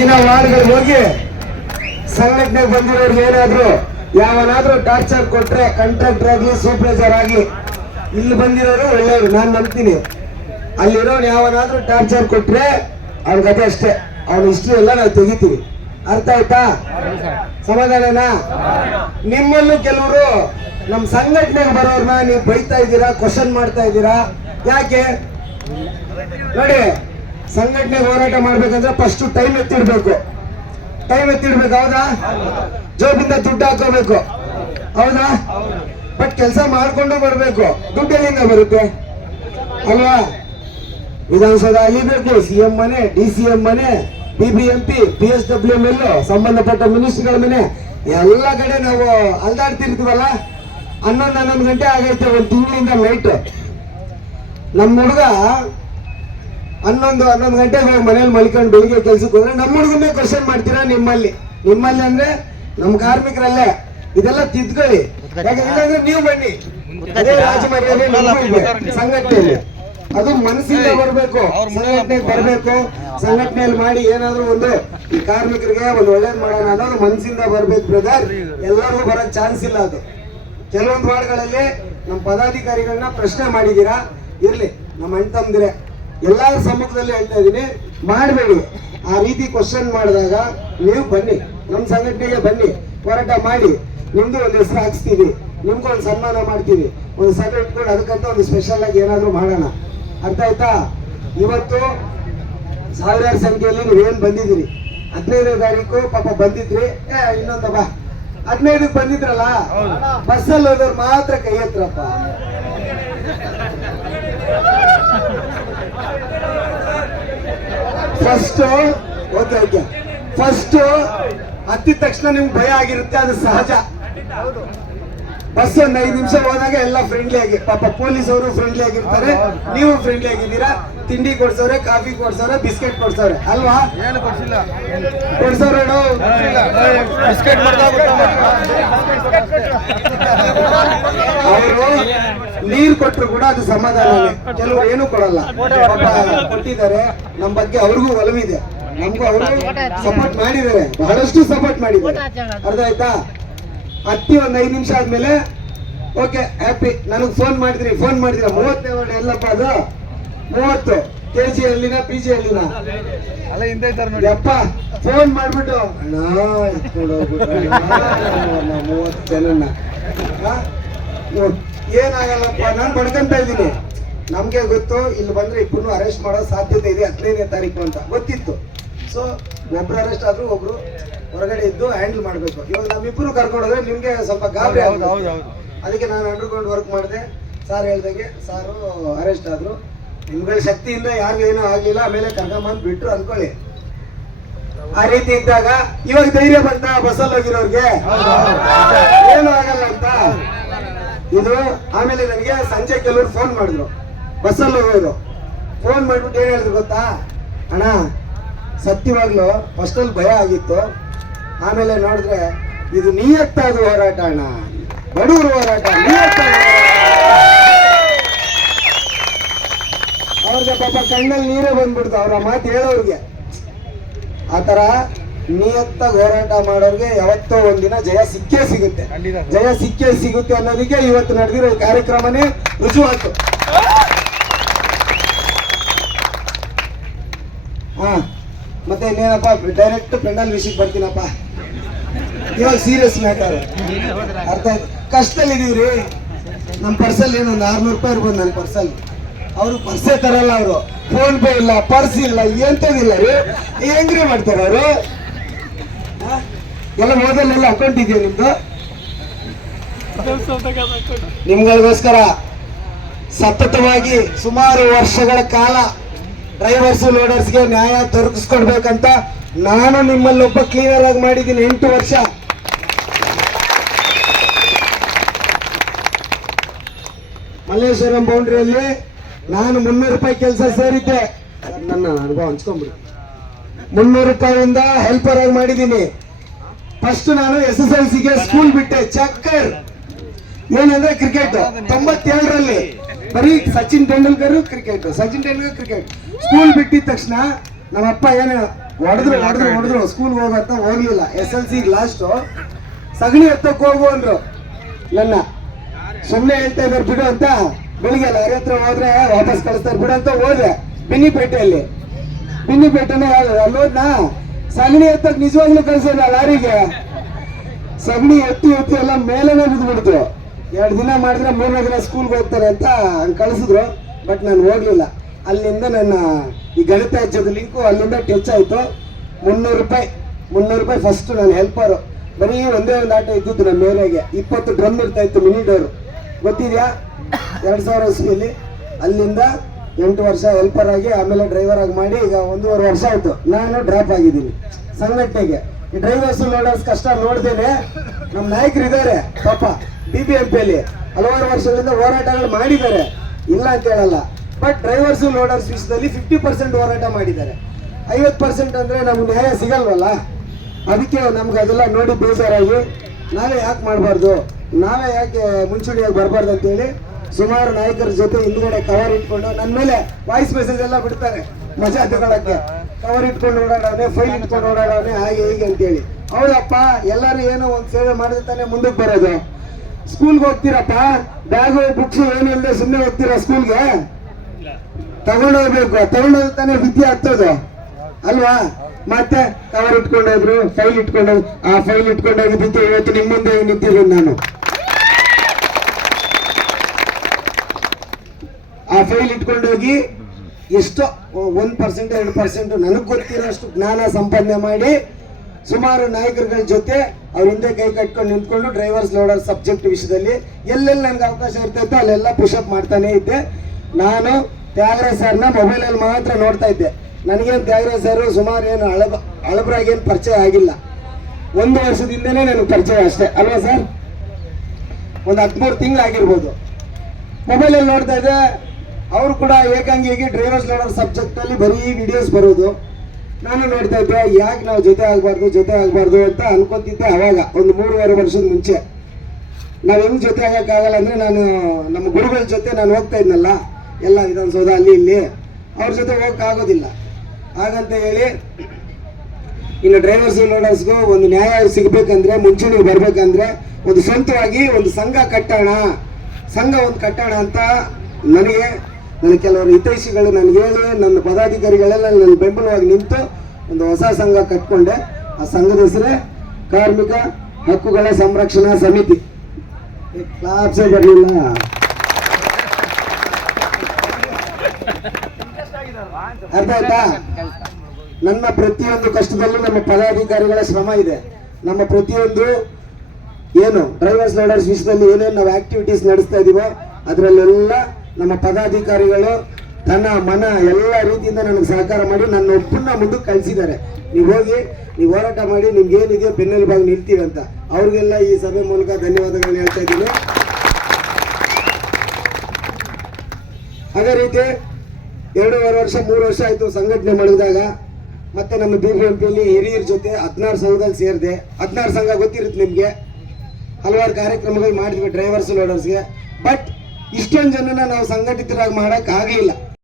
ದಿನ ವಾರ್ಡ್ಗಳಿಗೆ ಹೋಗಿ ಸಂಘಟನೆಗೆ ಬಂದಿರೋರ್ಗೆ ಏನಾದ್ರು ಯಾವನಾದ್ರೂ ಟಾರ್ಚರ್ ಕೊಟ್ರೆ ಕಂಟ್ರಾಕ್ಟರ್ ಆಗಲಿ ಸೂಪರ್ವೈಸರ್ ಆಗ್ಲಿ, ಇಲ್ಲಿ ಬಂದಿರೋರು ಒಳ್ಳೆಯವರು. ನಾನು ನಂಬ್ತೀನಿ. ಅಲ್ಲಿರೋನು ಯಾವನಾದ್ರೂ ಟಾರ್ಚರ್ ಕೊಟ್ರೆ ಅವ್ನ ಕತೆ ಅಷ್ಟೇ. ಅವ್ನ ಹಿಸ್ಟ್ರಿ ಎಲ್ಲ ನಾವು ತೆಗಿತೀವಿ. ಅರ್ಥ ಆಯ್ತಾ? ಸಮಾಧಾನನಾ? ನಿಮ್ಮಲ್ಲೂ ಕೆಲವರು ನಮ್ಮ ಸಂಘಟನೆಗೆ ಬರೋರ್ನ ನೀವು ಬೈತಾ ಇದ್ದೀರಾ ಕ್ವಶನ್ ಮಾಡ್ತಾ ಇದ್ದೀರಾ? ಯಾಕೆ? ನೋಡಿ ಸಂಘಟನೆ ಹೋರಾಟ ಮಾಡ್ಬೇಕಂದ್ರೆ ಫಸ್ಟ್ ಟೈಮ್ ಎತ್ತಿಡ್ಬೇಕು ಟೈಮ್ ಎತ್ತಿಡ್ಬೇಕು ಹೌದಾ? ಜೋಬಿಂದ ದುಡ್ಡು ಹಾಕೋಬೇಕು. ಹೌದಾ? ಬಟ್ ಕೆಲಸ ಮಾಡ್ಕೊಂಡು ಬರಬೇಕು. ದುಡ್ಡು ಎಲ್ಲಿಂದ ಬರುತ್ತೆ? ಅಲ್ವಾ? ವಿಧಾನಸೌಧ ಅಲಿಬೇಕು ಸಿ ಎಂ ಮನೆ ಡಿ ಸಿ ಎಂ ಮನೆ B B M P P S W M L ಸಂಬಂಧಪಟ್ಟ ಮಿನಿಸ್ಟರ್ಗಳ ಮನೆ. ಎಲ್ಲ ಕಡೆ ನಾವು ಅಲ್ದಾಡ್ತಿರ್ತೀವಲ್ಲ? ಹನ್ನೊಂದು ಹನ್ನೊಂದು ಗಂಟೆ ಆಗೈತೆ, ಒಂದು ತಿಂಗಳಿಂದ ನೈಟ್ ನಮ್ಮ ಹುಡುಗ ಹನ್ನೊಂದು ಹನ್ನೊಂದು ಗಂಟೆಗೆ ಹೋಗಿ ಮನೇಲಿ ಮಲ್ಕೊಂಡು ಬೆಳಿಗ್ಗೆ ಕೆಲ್ಸಕ್ಕೆ ಹೋದ್ರೆ ನಮ್ಮ ಹುಡುಗನ್ನೇ ಕ್ವಶನ್ ಮಾಡ್ತೀರಾ ನಿಮ್ಮಲ್ಲಿ? ನಿಮ್ಮಲ್ಲಿ ಅಂದ್ರೆ ನಮ್ಮ ಕಾರ್ಮಿಕರಲ್ಲೇ. ಇದೆಲ್ಲ ತಿದ್ಕೊಳ್ಳಿ. ಯಾಕಂದ್ರೆ ನೀವು ಬನ್ನಿ. ಅದೇ ರಾಜಮರ್ಯಾದೆ ಸಂಘಟನೆಯಲ್ಲಿ. ಅದು ಮನಸ್ಸಿಂದ ಬರಬೇಕು. ಸಂಘಟನೆಗೆ ಬರಬೇಕು. ಸಂಘಟನೆಯಲ್ಲಿ ಮಾಡಿ ಏನಾದ್ರೂ ಒಂದು ಈ ಕಾರ್ಮಿಕರಿಗೆ ಒಂದು ಒಳ್ಳೇದ್ ಮಾಡೋಣ ಅನ್ನೋದು ಮನಸ್ಸಿಂದ ಬರ್ಬೇಕು ಬ್ರದರ್ ಎಲ್ಲರಿಗೂ ಬರೋ ಚಾನ್ಸ್ ಇಲ್ಲ ಅದು. ಕೆಲವೊಂದು ವಾರ್ಡ್ಗಳಲ್ಲಿ ನಮ್ಮ ಪದಾಧಿಕಾರಿಗಳನ್ನ ಪ್ರಶ್ನೆ ಮಾಡಿದ್ದೀರಾ? ಇರ್ಲಿ. ನಮ್ಮ ಅಣ್ಣ ತಮ್ಮದಿರೆ. ಎಲ್ಲರ ಸಮ್ಮುಖದಲ್ಲಿ ಹೇಳ್ತಾ ಇದ್ದೀನಿ ಮಾಡಬೇಡಿ. ಆ ರೀತಿ ಕ್ವಶನ್ ಮಾಡಿದಾಗ ನೀವು ಬನ್ನಿ ನಮ್ಮ ಸಂಘಟನೆಗೆ ಬನ್ನಿ ಹೋರಾಟ ಮಾಡಿ. ನಿಮ್ದು ಒಂದು ಹೆಸರು ಹಾಕ್ಸ್ತೀವಿ ನಿಮ್ಗೂ ಒಂದು ಸನ್ಮಾನ ಮಾಡ್ತೀವಿ. ಒಂದು ಸಭೆ ಇಟ್ಕೊಂಡು ಅದಕ್ಕಂತ ಒಂದು ಸ್ಪೆಷಲ್ ಆಗಿ ಏನಾದರೂ ಮಾಡೋಣ. ಅರ್ಥ ಆಯ್ತಾ? ಇವತ್ತು ಸಾವಿರಾರು ಸಂಖ್ಯೆಯಲ್ಲಿ ನೀವೇನು ಬಂದಿದ್ದೀರಿ? ಹದಿನೈದನೇ ತಾರೀಕು ಪಾಪ ಬಂದಿದ್ರಿ. ಏ ಇನ್ನೊಂದ ಬಾ ಹದಿನೈದಕ್ಕೆ ಬಂದಿದ್ರಲ್ಲ? ಬಸ್ಸಲ್ಲಿ ಹೋದವ್ರು ಮಾತ್ರ ಕೈ ಎತ್ತರಪ್ಪ. ಫಸ್ಟ್ ಓಕೆ ಓಕೆ ಫಸ್ಟ್ ಹತ್ತಿದ ತಕ್ಷಣ ನಿಮ್ಗೆ ಭಯ ಆಗಿರುತ್ತೆ ಅದು ಸಹಜ. ಬಸ್ ಒಂದ್ ಐದು ನಿಮಿಷ ಹೋದಾಗ ಎಲ್ಲ ಫ್ರೆಂಡ್ಲಿ ಆಗಿ ಪಾಪ ಪೊಲೀಸ್ ಅವರು ಫ್ರೆಂಡ್ಲಿ ಆಗಿರ್ತಾರೆ. ನೀವು ಫ್ರೆಂಡ್ಲಿ ಆಗಿದ್ದೀರಾ? ತಿಂಡಿ ಕೊಡ್ಸವ್ರೆ ಕಾಫಿ ಕೊಡ್ಸವ್ರೆ ಬಿಸ್ಕೆಟ್ ಕೊಡ್ಸವ್ರೆ. ಅಲ್ವಾ? ಏನು ಕೊಡ್ಸಿಲ್ಲ. ಕೊಡ್ಸವ್ರೆ ಅವರು ನೀರ್ ಕೊಟ್ರು ಕೂಡ ಅದು ಸಮಾಧಾನನೇ ಕೆಲವರು ಏನು ಕೊಡಲ್ಲ. ಪಾಪ ಕೊಟ್ಟಿದ್ದಾರೆ. ನಮ್ಮ ಬಗ್ಗೆ ಅವ್ರಿಗೂ ಒಲವಿದೆ. ನಮ್ಗೂ ಅವರು ಸಪೋರ್ಟ್ ಮಾಡಿದ್ದಾರೆ. ಬಹಳಷ್ಟು ಸಪೋರ್ಟ್ ಮಾಡಿದ್ದಾರೆ. ಅರ್ಧ ಆಯ್ತಾ? ಹತ್ತಿ ಒಂದು ಐದು ನಿಮಿಷ ಆದ್ಮೇಲೆ ಓಕೆ ಹ್ಯಾಪಿ ನನಗೆ ಫೋನ್ ಮಾಡಿದ್ರಿ ಫೋನ್ ಮಾಡಿದ್ರಿ. ಮೂವತ್ತನೇ ವಾರ್ಡ್ ಎಲ್ಲಪ್ಪ ಅದು? ಮೂವತ್ತು. ಕೆ ಸಿ ಅಲ್ಲಿನ ಪಿ ಜಿ ಅಲ್ಲಿನ ಯಪ್ಪ ಫೋನ್ ಮಾಡ್ಬಿಟ್ಟು ಮೂವತ್ತು? ನೋಡ್, ಏನಾಗಲ್ಲಪ್ಪ? ನಾನು ಪಡ್ಕೊಂತ ಇದ್ದೀನಿ. ನಮಗೆ ಗೊತ್ತು ಇಲ್ಲಿ ಬಂದ್ರೆ ಇಬ್ಬರು ಅರೆಸ್ಟ್ ಮಾಡೋ ಸಾಧ್ಯತೆ ಇದೆ ಹದಿನೈದನೇ ತಾರೀಕು ಅಂತ. ಗೊತ್ತಿತ್ತು. ಸೊ ಒಬ್ರು ಅರೆಸ್ಟ್ ಆದ್ರೂ ಒಬ್ರು ಹೊರಗಡೆ ಇದ್ದು ಹ್ಯಾಂಡಲ್ ಮಾಡ್ಬೇಕು. ಇವಾಗ ನಮ್ಮಿಬ್ಬರು ಕರ್ಕೊಂಡು ಹೋದ್ರೆ ನಿಮ್ಗೆ ಸ್ವಲ್ಪ ಗಾಬರಿ ಆಗುತ್ತೆ. ಅದಕ್ಕೆ ನಾನು ಅಂಡರ್ಗ್ರೌಂಡ್ ವರ್ಕ್ ಮಾಡಿದೆ. ಸಾರ್ ಹೇಳ್ದಂಗೆ ಸಾರು ಅರೆಸ್ಟ್ ಆದ್ರು. ನಿಮ್ಗಳ ಶಕ್ತಿಯಿಂದ ಯಾರಿಗೂ ಏನೂ ಆಗಲಿಲ್ಲ ಆಮೇಲೆ ಕರ್ಕೊಂಬಂದು ಬಿಟ್ರು ಅನ್ಕೊಳ್ಳಿ. ಆ ರೀತಿ ಇದ್ದಾಗ ಇವಾಗ ಧೈರ್ಯ ಬಂತ ಬಸ್ಸಲ್ಲಿ ಹೋಗಿರೋರ್ಗೆ? ಏನು ಆಗಲ್ಲ ಅಂತ. ಇದು ಆಮೇಲೆ ನನಗೆ ಸಂಜೆ ಕೆಲವರು ಫೋನ್ ಮಾಡಿದ್ರು. ಬಸ್ಸಲ್ಲಿ ಹೋಗೋರು. ಫೋನ್ ಮಾಡ್ಬಿಟ್ಟು ಏನು ಹೇಳಿದ್ರು ಗೊತ್ತಾ? ಅಣ್ಣ ಸತ್ಯವಾಗ್ಲು ಫಸ್ಟಲ್ಲಿ ಭಯ ಆಗಿತ್ತು. ಆಮೇಲೆ ನೋಡಿದ್ರೆ ಇದು ನಿಯತ್ತಾದ ಹೋರಾಟ ಅಣ್ಣ. ಬಡವರು ಹೋರಾಟ ನಿಯತ್ತಾದ ಅವ್ರಿಗೆ ಪಾಪ ಕಣ್ಣಲ್ಲಿ ನೀರೇ ಬಂದ್ಬಿಡ್ತು ಅವ್ರ ಮಾತು ಹೇಳೋರಿಗೆ. ಆ ಥರ ನಿಯತ್ತಾಗಿ ಹೋರಾಟ ಮಾಡೋರಿಗೆ ಯಾವತ್ತೋ ಒಂದಿನ ಜಯ ಸಿಕ್ಕೇ ಸಿಗುತ್ತೆ. ಜಯ ಸಿಕ್ಕೇ ಸಿಗುತ್ತೆ ಅನ್ನೋದಕ್ಕೆ ಇವತ್ತು ನಡೆದಿರೋ ಈ ಕಾರ್ಯಕ್ರಮನೇ ರುಜುವಾತು. ಹಾ. ಮತ್ತೆ ಇನ್ನೇನಪ್ಪ ಡೈರೆಕ್ಟ್ ಪೆಂಡಲ್ ವಿಷಯಕ್ಕೆ ಬರ್ತೀನಪ್ಪ. ಇವಾಗ ಸೀರಿಯಸ್ ಮ್ಯಾಟರ್ ಅರ್ಥ ಆಯ್ತು. ಕಷ್ಟದಲ್ಲಿದ್ದೀವ್ರಿ. ನಮ್ಮ ಪರ್ಸಲ್ ಏನು, ಒಂದು ಆರ್ನೂರು ರೂಪಾಯಿ ಇರ್ಬೋದು ನನ್ನ ಪರ್ಸಲ್ ಅವರು ಪರ್ಸೇ ತರಲ್ಲ ಅವರು. ಫೋನ್ ಪೇ ಇಲ್ಲ ಪರ್ಸ್ ಇಲ್ಲ ಎಂತದಿಲ್ಲ ರೀ? ಹೆಂಗ್ರಿ ಮಾಡ್ತಾರೆ ಅವರು. ಎಲ್ಲ ಮೊದಲೆಲ್ಲ ಅಕೌಂಟ್ ಇದೆಯಾ ನಿಮ್ದು? ನಿಮ್ಗಳಿಗೋಸ್ಕರ ಸತತವಾಗಿ ಸುಮಾರು ವರ್ಷಗಳ ಕಾಲ ಡ್ರೈವರ್ಸ್ ಲೋಡರ್ಸ್ಗೆ ನ್ಯಾಯ ದೊರಕಿಸ್ಕೊಡ್ಬೇಕಂತ ನಾನು ನಿಮ್ಮಲ್ಲಿ ಒಬ್ಬ ಕ್ಲೀನರ್ ಆಗಿ ಮಾಡಿದ್ದೀನಿ ಎಂಟು ವರ್ಷ. ಮಲ್ಲೇಶ್ವರಂ ಬೌಂಡ್ರಿಯಲ್ಲಿ ನಾನು ಮುನ್ನೂರು ರೂಪಾಯಿ ಕೆಲಸ ಸೇರಿದ್ದೆ. ನನ್ನ ಅನುಭವ ಹಂಚ್ಕೊಂಡ್ಬಿಡಿ. ಮುನ್ನೂರು ರೂಪಾಯಿಯಿಂದ ಹೆಲ್ಪರ್ ಆಗಿ ಮಾಡಿದ್ದೀನಿ. ಫಸ್ಟ್ ನಾನು ಎಸ್ ಎಸ್ ಎಲ್ ಸಿಗೆ ಸ್ಕೂಲ್ ಬಿಟ್ಟೆ, ಚಕ್ಕರ್. ಏನಂದ್ರೆ ಕ್ರಿಕೆಟ್ ತೊಂಬತ್ತೇಳರಲ್ಲಿ. ಬರೀ Sachin Tendulkar cricket Sachin Tendulkar cricket. School ಬಿಟ್ಟಿದ ತಕ್ಷಣ ನಮ್ಮಪ್ಪ ಏನು ಹೊಡೆದ್ರು ಹೊಡೆದ್ರು ಹೊಡೆದ್ರು. ಸ್ಕೂಲ್ ಹೋಗಂತ ಹೋಗ್ಲಿಲ್ಲ. ಎಸ್ ಎಲ್ ಸಿ ಲಾಸ್ಟು ಸಗಣಿ ಎತ್ತಕ್ ಹೋಗು ಅಂದ್ರು. ನನ್ನ ಸುಮ್ಮನೆ ಹೇಳ್ತಾ ಇದ್ದಾರೆ ಬಿಡು ಅಂತ. ಬೆಳಿಗ್ಗೆ ಲಾರಿ ಹತ್ರ ಹೋದ್ರೆ ವಾಪಸ್ ಕಳಿಸ್ತಾರೆ, ಬಿಡು ಅಂತ ಹೋದೆ. ಬಿನ್ನಿಪೇಟೆಯಲ್ಲಿ. ಬಿನ್ನಿಪೇಟೆನೇ ಅಲ್ಲೋದ್ನಾ ಸಗಣಿ ಎತ್ತಕ್ ನಿಜವಾಗ್ಲೂ ಕಳ್ಸೋದ ಲಾರಿಗೆ? ಸಗಣಿ ಎತ್ತಿ ಎತ್ತಿ ಎಲ್ಲ ಮೇಲೇನೆ ಬಿದ್ದುಬಿಡ್ತು ಎರಡು ದಿನ ಮಾಡಿದ್ರೆ ಮೂರನೇ ದಿನ ಸ್ಕೂಲ್ಗೆ ಹೋಗ್ತಾರೆ ಅಂತ ಹಂಗೆ ಕಳಿಸಿದ್ರು ಬಟ್ ನಾನು ಹೋಗಲಿಲ್ಲ. ಅಲ್ಲಿಂದ ನನ್ನ ಈ ಗಣಿತ ಹೆಚ್ಚೋದು ಲಿಂಕು ಅಲ್ಲಿಂದ ಟಚ್ ಆಯಿತು. ಮುನ್ನೂರು ರೂಪಾಯಿ ಮುನ್ನೂರು ರೂಪಾಯಿ ಫಸ್ಟ್ ನಾನು ಹೆಲ್ಪರು ಬರೀ ಒಂದೇ ಒಂದು ಆಟ ಇದ್ದಿದ್ದು ನಮ್ಮ ಮೇರೆಗೆ ಇಪ್ಪತ್ತು ಡ್ರಮ್ ಇರ್ತಾ ಇತ್ತು ಮಿನಿ ಡೋರು ಗೊತ್ತಿದೆಯಾ? ಎರಡು ಸಾವಿರ ಇಸ್ವಿಯಲ್ಲಿ ಅಲ್ಲಿಂದ ಎಂಟು ವರ್ಷ ಹೆಲ್ಪರ್ ಆಗಿ, ಆಮೇಲೆ ಡ್ರೈವರ್ ಆಗಿ ಮಾಡಿ ಈಗ ಒಂದೂವರೆ ವರ್ಷ ಆಯಿತು. ನಾನು ಡ್ರಾಪ್ ಆಗಿದ್ದೀನಿ. ಸಂಘಟನೆಗೆ. ಈ ಡ್ರೈವರ್ಸ್ ಲೋಡರ್ಸ್ ಕಷ್ಟ ನೋಡ್ದೇನೆ ನಮ್ಮ ನಾಯಕರು ಇದ್ದಾರೆ ಪಾಪ ಬಿ ಬಿ ಎಂ ಪಿಯಲ್ಲಿ ಹಲವಾರು ವರ್ಷಗಳಿಂದ ಹೋರಾಟಗಳು ಮಾಡಿದ್ದಾರೆ. ಇಲ್ಲ ಅಂತ ಹೇಳಲ್ಲ. ಬಟ್ ಡ್ರೈವರ್ಸ್ ಲೋಡರ್ಸ್ ವಿಷಯದಲ್ಲಿ ಫಿಫ್ಟಿ ಪರ್ಸೆಂಟ್ ಹೋರಾಟ ಮಾಡಿದ್ದಾರೆ. ಐವತ್ತು ಪರ್ಸೆಂಟ್ ಅಂದ್ರೆ ನಮ್ಗೆ ನ್ಯಾಯ ಸಿಗಲ್ವಲ್ಲ? ಅದಕ್ಕೆ ನಮ್ಗೆ ಅದೆಲ್ಲ ನೋಡಿ ಬೇಜಾರಾಗಿ ನಾವೇ ಯಾಕೆ ಮಾಡಬಾರ್ದು? ನಾವೇ ಯಾಕೆ ಮುಂಚೂಣಿಯಾಗಿ ಬರಬಾರ್ದು ಅಂತೇಳಿ ಸುಮಾರು ನಾಯಕರ ಜೊತೆ ಹಿಂದ್ಗಡೆ ಕವರ್ ಇಟ್ಕೊಂಡು ನನ್ನ ಮೇಲೆ ವಾಯ್ಸ್ ಮೆಸೇಜ್ ಎಲ್ಲ ಬಿಡ್ತಾರೆ ಮಜಾ ತಗೊಳಕ್ಕೆ. ಕವರ್ ಇಟ್ಕೊಂಡು ಓಡಾಡೋನೆ ಫೈಲ್ ಇಟ್ಕೊಂಡು ಓಡಾಡೋನೆ ಹಾಗೆ ಹೀಗೆ ಅಂತೇಳಿ. ಹೌದಪ್ಪ, ಎಲ್ಲರೂ ಏನೋ ಒಂದು ಸೇವೆ ಮಾಡಿದ್ರೆ ತಾನೇ ಮುಂದಕ್ಕೆ ಬರೋದು. ಸ್ಕೂಲ್ಗೆ ಹೋಗ್ತೀರಪ್ಪ? ಬ್ಯಾಗು ಬುಕ್ಸ್ ಏನು ಇಲ್ಲದೆ ಸುಮ್ಮನೆ ಹೋಗ್ತೀರಾ ಸ್ಕೂಲ್ಗೆ ತಗೊಂಡೋಗ್ಬೇಕು, ತಗೊಂಡೋದ್ರೆ ತಾನೇ ವಿದ್ಯೆ ಹತ್ತೋದು. ಅಲ್ವಾ? ಮತ್ತೆ ಕವರ್ ಇಟ್ಕೊಂಡೋದ್ರು ಫೈಲ್ ಇಟ್ಕೊಂಡು ಆ ಫೈಲ್ ಇಟ್ಕೊಂಡೋಗಿದ್ದು ಇವತ್ತು ನಿಮ್ಮ ಮುಂದೆ ನಿಂತಿದ್ದೀನಿ ನಾನು. ಆ ಫೈಲ್ ಇಟ್ಕೊಂಡೋಗಿ ಎಷ್ಟೋ ಒನ್ ಪರ್ಸೆಂಟ್ ಎರಡು ಪರ್ಸೆಂಟ್ ನನಗೆ ಗೊತ್ತಿರೋಷ್ಟು ಜ್ಞಾನ ಸಂಪಾದನೆ ಮಾಡಿ ಸುಮಾರು ನಾಯಕರುಗಳ ಜೊತೆ ಅವ್ರ ಹಿಂದೆ ಕೈ ಕಟ್ಕೊಂಡು ನಿಂತ್ಕೊಂಡು ಡ್ರೈವರ್ಸ್ ಲೋಡರ್ ಸಬ್ಜೆಕ್ಟ್ ವಿಷಯದಲ್ಲಿ ಎಲ್ಲೆಲ್ಲಿ ನನಗೆ ಅವಕಾಶ ಇರ್ತೈತೋ ಅಲ್ಲೆಲ್ಲ ಪುಷಪ್ ಮಾಡ್ತಾನೆ ಇದ್ದೆ. ನಾನು ತ್ಯಾಗರಾಜ್ ಸರ್ನ ಮೊಬೈಲಲ್ಲಿ ಮಾತ್ರ ನೋಡ್ತಾ ಇದ್ದೆ. ನನಗೇನು ತ್ಯಾಗರಾಜ್ ಸರ್ ಸುಮಾರು ಏನು ಹಳಬ ಹಳಬರಾಗೇನು ಪರಿಚಯ ಆಗಿಲ್ಲ. ಒಂದು ವರ್ಷದಿಂದನೇ ನನಗೆ ಪರಿಚಯ ಅಷ್ಟೇ. ಅಲ್ವಾ ಸರ್? ಒಂದು ಹದಿಮೂರು ತಿಂಗಳಾಗಿರ್ಬೋದು ಮೊಬೈಲಲ್ಲಿ ನೋಡ್ತಾ ಇದ್ದೆ. ಅವರು ಕೂಡ ಏಕಾಂಗಿಯಾಗಿ ಡ್ರೈವರ್ಸ್ ಲೋಡರ್ ಸಬ್ಜೆಕ್ಟ್ ಅಲ್ಲಿ ಬರೀ ವಿಡಿಯೋಸ್ ಬರೋದು. ನಾನು ನೋಡ್ತಾ ಇದ್ದೆ, ಯಾಕೆ ನಾವು ಜೊತೆ ಆಗಬಾರ್ದು ಜೊತೆ ಆಗಬಾರ್ದು ಅಂತ ಅನ್ಕೊತಿದ್ದೆ ಅವಾಗ, ಒಂದು ಮೂರುವರೆ ವರ್ಷದ ಮುಂಚೆ. ನಾವು ಹೆಂಗ್ ಜೊತೆ ಆಗೋಕ್ಕಾಗಲ್ಲ ಅಂದ್ರೆ ನಾನು, ನಮ್ಮ ಗುರುಗಳ ಜೊತೆ ನಾನು ಹೋಗ್ತಾ ಇದ್ನಲ್ಲ, ಎಲ್ಲ ವಿಧಾನಸೌಧ ಅಲ್ಲಿ ಇಲ್ಲಿ, ಅವ್ರ ಜೊತೆ ಹೋಗೋಕ್ಕಾಗೋದಿಲ್ಲ. ಹಾಗಂತ ಹೇಳಿ, ಇನ್ನು ಡ್ರೈವರ್ಸ್ ಲೋಡರ್ಸ್ಗೂ ಒಂದು ನ್ಯಾಯ ಸಿಗ್ಬೇಕಂದ್ರೆ ಮುಂಚೂಣಿಗೆ ಬರಬೇಕಂದ್ರೆ, ಒಂದು ಸ್ವಂತವಾಗಿ ಒಂದು ಸಂಘ ಕಟ್ಟೋಣ. ಸಂಘ ಒಂದು ಕಟ್ಟೋಣ ಅಂತ ನನಗೆ ನನ್ನ ಕೆಲವರು ಹಿತೈಷಿಗಳು ನನಗೆ ಹೇಳಿ, ನನ್ನ ಪದಾಧಿಕಾರಿಗಳೆಲ್ಲ ನನ್ನ ಬೆಂಬಲವಾಗಿ ನಿಂತು ಒಂದು ಹೊಸ ಸಂಘ ಕಟ್ಕೊಂಡೆ. ಆ ಸಂಘದ ಹೆಸರೇ ಕಾರ್ಮಿಕ ಹಕ್ಕುಗಳ ಸಂರಕ್ಷಣಾ ಸಮಿತಿ. ಕ್ಲಾಪ್ಸೇ ಬರಲಿಲ್ಲ. ಅರ್ಥ ಆಯ್ತಾ? ನನ್ನ ಪ್ರತಿಯೊಂದು ಕಷ್ಟದಲ್ಲೂ ನಮ್ಮ ಪದಾಧಿಕಾರಿಗಳ ಶ್ರಮ ಇದೆ. ನಮ್ಮ ಪ್ರತಿಯೊಂದು ಏನು ಡ್ರೈವರ್ಸ್ ಲೋಡರ್ಸ್ ವಿಷಯದಲ್ಲಿ ಏನೇನು ನಾವು ಆಕ್ಟಿವಿಟೀಸ್ ನಡೆಸ್ತಾ ಇದೀವೋ, ಅದರಲ್ಲೆಲ್ಲ ನಮ್ಮ ಪದಾಧಿಕಾರಿಗಳು, ತನ್ನ ಮನ ಎಲ್ಲ ರೀತಿಯಿಂದ ನನಗೆ ಸಹಕಾರ ಮಾಡಿ ನನ್ನ ಒಬ್ಬನ್ನ ಮುಂದಕ್ಕೆ ಕಳಿಸಿದ್ದಾರೆ. ನೀವು ಹೋಗಿ, ನೀವು ಹೋರಾಟ ಮಾಡಿ, ನಿಮ್ಗೆ ಏನಿದೆಯೋ ಬೆನ್ನೆಲುಬಾಗಿ ನಿಲ್ತೀವಿ ಅಂತ. ಅವ್ರಿಗೆಲ್ಲ ಈ ಸಭೆ ಮೂಲಕ ಧನ್ಯವಾದಗಳನ್ನ ಹೇಳ್ತಾ ಇದ್ದೀನಿ. ಅದೇ ರೀತಿ, ಎರಡೂವರೆ ವರ್ಷ, ಮೂರು ವರ್ಷ ಆಯಿತು ಸಂಘಟನೆ ಮಾಡಿದಾಗ, ಮತ್ತೆ ನಮ್ಮ ಬಿ ಬಿ ಎಂ ಪಿಯಲ್ಲಿ ಹಿರಿಯರ ಜೊತೆ ಹದಿನಾರು ಸಂಘದಲ್ಲಿ ಸೇರಿದೆ. ಹದಿನಾರು ಸಂಘ ಗೊತ್ತಿರುತ್ತೆ ನಿಮಗೆ. ಹಲವಾರು ಕಾರ್ಯಕ್ರಮಗಳು ಮಾಡಿದ್ವಿ ಡ್ರೈವರ್ಸ್ ಲೋಡರ್ಸ್ಗೆ ಬಟ್ ಇಷ್ಟೊಂದು ಜನನ ನಾವು ಸಂಘಟಿತರಾಗಿ ಮಾಡೋಕ್ಕಾಗಲಿಲ್ಲ